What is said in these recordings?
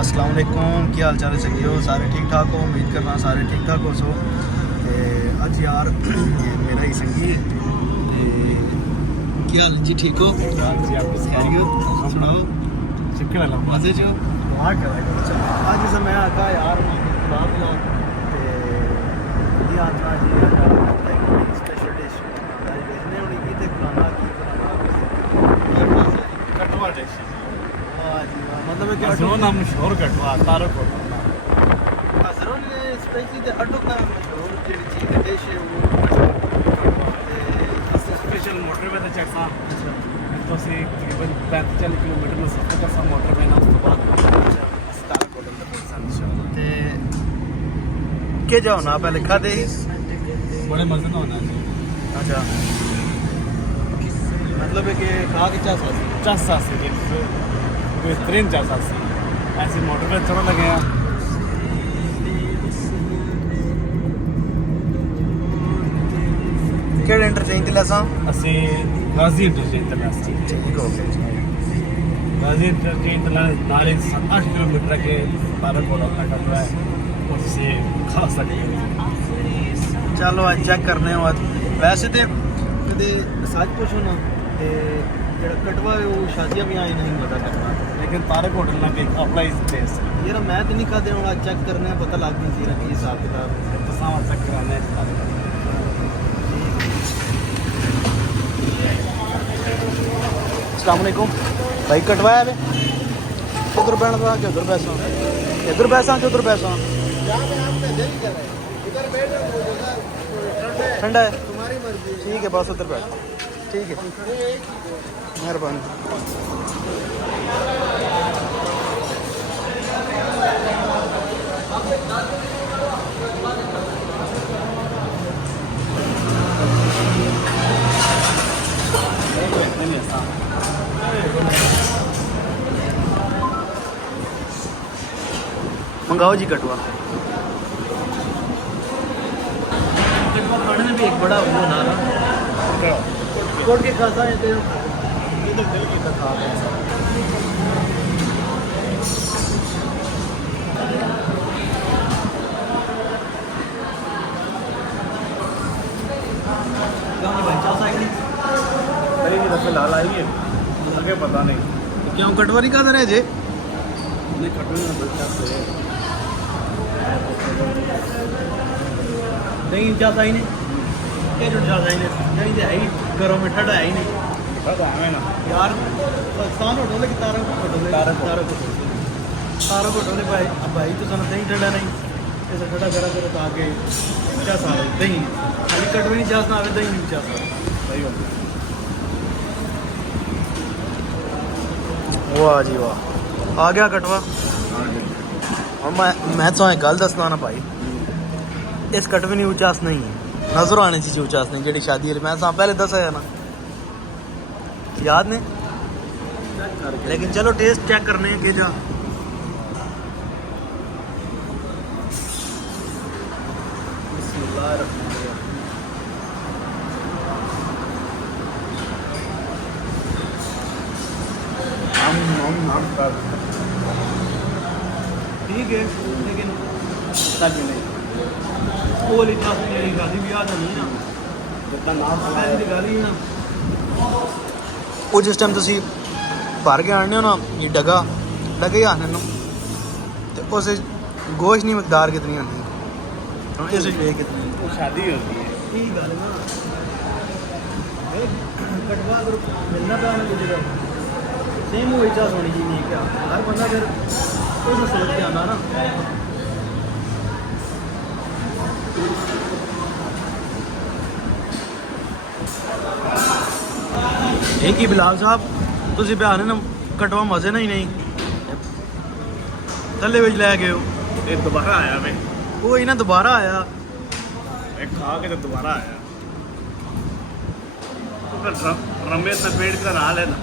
अस्सलाम वालेकुम, की हाल चाल है? सही हो? सारे ठीक ठाक हो? उम्मीद करना सारे ठीक ठाक हो सो। अज यार ये मेरा ही संगी की हाल जी? ठीक हो जी? आप खैरियत सुनाओ? शुक्र अल्लाह मजे जो दुआ करा अज से मैं आका यार बाप ला यात्रा जी स्पेशल डिश देखने होनी की ते खिलाना की खिलाना कटवा डिश वाह जी वाह। मतलब कि जो ना मशहूर कटवा तारक होटल असरों ने स्पेशली ते अटक ना मशहूर जेडी चीज डिश है वो स्पेशल मोटरवे ते चक्सा तो से तकरीबन 35-40 किलोमीटर में सफर करसा मोटरवे ना उस तो बाद तारक होटल तक पहुंचना इंशाल्लाह। ते के जाओ ना पहले खाते ही बड़े मजे का होना है। अच्छा मतलब है कि खा के चासा से बेहतरीन चासा से ऐसे मोटरवे थोड़ा लगे हैं। केड़े इंटरचेंज ते लसा ਅਸੀਂ ਗਾਜ਼ੀ ਇੰਟਰਚੇਂਜ ਤੇ ਲਾਸਟ ठीक हो गया गाजी इंटरचेंज ते नाले 7-8 किलोमीटर के तारक होटल का कटरा है उससे खा सकते हैं। चलो आज चेक करने बाद वैसे ते कदे सच पुछो ना ते जेड़ा कटवा है वो शादियां भी आई नहीं पता करना लेकिन तारक होटल ना के अपना इस प्लेस यार मैं तो नहीं खाते हूं चेक करने पता लग गई सी की हिसाब किताब तो सामा चेक कराने अस्सलाम वालेकुम भाई कटवाया वे उधर बैठना था कि उधर पैसा इधर पैसा कि उधर पैसा ठंडा है तुम्हारी मर्जी ठीक है बस उधर बैठ ठीक है मेहरबानी मंगाओ जी कटवा खाने में भी एक बड़ा वो ना कोट के खाता है तो इधर दिल की खा फिलहाल आई है आगे पता नहीं क्यों कटवा नहीं खाता रहे जे नहीं कटवे में बच्चा से नहीं चाहता ही नहीं ये जो चाहता ही नहीं नहीं तो है ही घरों में ठंडा है ही नहीं पता है ना यार पाकिस्तान होटल है कि तारक होटल तारक होटल है भाई अब भाई तो sana नहीं ठंडा नहीं ऐसा ठंडा करा करो तो आगे क्या साल दही खाली कटवे नहीं चाहता आवे दही नहीं चाहता सही होता वाह जी वाह आ गया कटवा और मैं तो गल दसना ना भाई इस कटवे नहीं उचास नहीं है नजर आने चीज उचास नहीं जेडी शादी है मैं पहले दसाया ना याद ने लेकिन चलो टेस्ट चेक करने के जा ठीक है लेकिन वो वाली चास मेरी गाली भी याद नहीं ना जितना नाम पहले की गाली ना वो जिस टाइम तुसी भर के आने हो ना ये डगा लगे आने नु ते उस गोश्त नहीं मकदार कितनी होती है इस वे कितनी वो शादी होती है ठीक गल ना कटवा अगर मिलना था ना जगह सेम वही चास होनी चाहिए क्या हर बंदा फिर उस सोच के आना ना एक ही बिलाल साहब तुम बिहार ना कटवा मजे ना ही नहीं थले बिच लै गए हो ये दोबारा आया मैं वो ही ना दोबारा आया एक खा के तो दोबारा आया तो फिर रमेश से पेट कर हाल है ना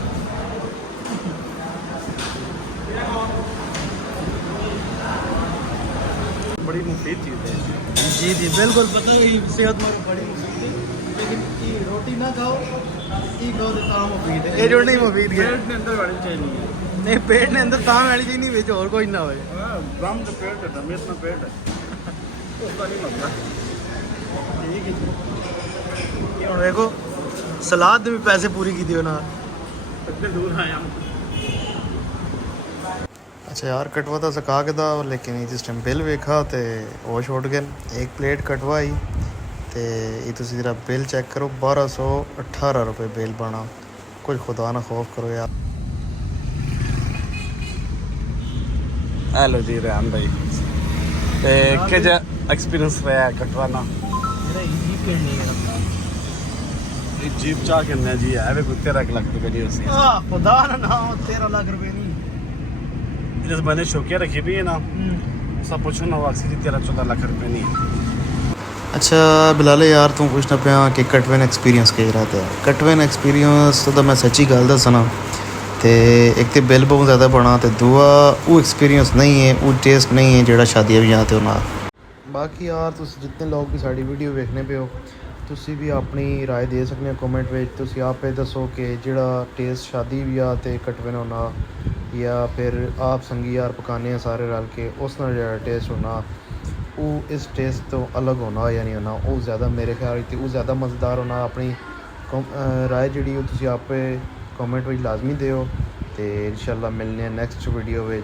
बड़ी मुफीद चीज़ है जी जी बिल्कुल पता है सेहत में बड़ी मुफीद है लेकिन ये रोटी ना खाओ ये खाओ तो काम मुफीद है ये जो नहीं मुफीद है पेट के अंदर बड़ी चाहिए नहीं पेट ने अंदर तां वाली चीज नहीं विच और कोई ना होवे ड्रम का पेट है ड्रम इतना पेट है उसका नहीं लगता ठीक है ये हुण देखो सलाद दे भी पैसे पूरी की दियो ना इतने दूर आया हम अच्छा यार कटवा तो सका के दा लेकिन जिस टाइम बिल वेखा तो वो छोड़ गए एक प्लेट कटवा आई तो ये तुसी जरा बिल चेक करो 1218 रुपये बिल बना कुछ खुदा ना खौफ करो यार हेलो जी रेहान भाई ते के जे एक्सपीरियंस रहा कटवाना ये जीप चाह करना जी है वे कुत्ते 13 लाख रुपए दी उसी खुदा ना ना 13 लाख रुपये नहीं जिस मैंने शौकिया रखी भी है ना सब पूछो ना वाक्सी जी 13-14 लाख रुपए नहीं है अच्छा बिलाले यार तू पुछना पिया कि कटवेन एक्सपीरियंस किस रहा था कटवेन एक्सपीरियंस तो मैं सच्ची गल दसना तो एक तो बिल बहुत ज़्यादा बना तो दूआ वो एक्सपीरियंस नहीं है वो टेस्ट नहीं है जो शादियां भी जाते हो ना बाकी यार तुम जितने लोग भी साड़ी वीडियो देखने पे हो तुसी भी अपनी राय दे सकते हो कमेंट में तुसी आपे दसो कि जेड़ा टेस्ट शादी भी आ ते कटवेन होना या फिर आप संगी यार पकाने हैं सारे रल के उस नाल जेड़ा टेस्ट होना वो इस टेस्ट तो अलग होना या नहीं होना वो ज़्यादा मेरे ख्याल से वो ज़्यादा मज़ेदार होना अपनी राय जी तुम आप कमेंट में लाजमी दियो तो इंशाल्लाह मिलने नैक्सट वीडियो में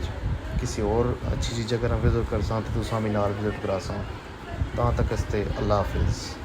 किसी और अच्छी चीज़ अगर विजिट कर सा तो तुम भी नाल विजिट करा सा तक इसते अल्लाह हाफिज़।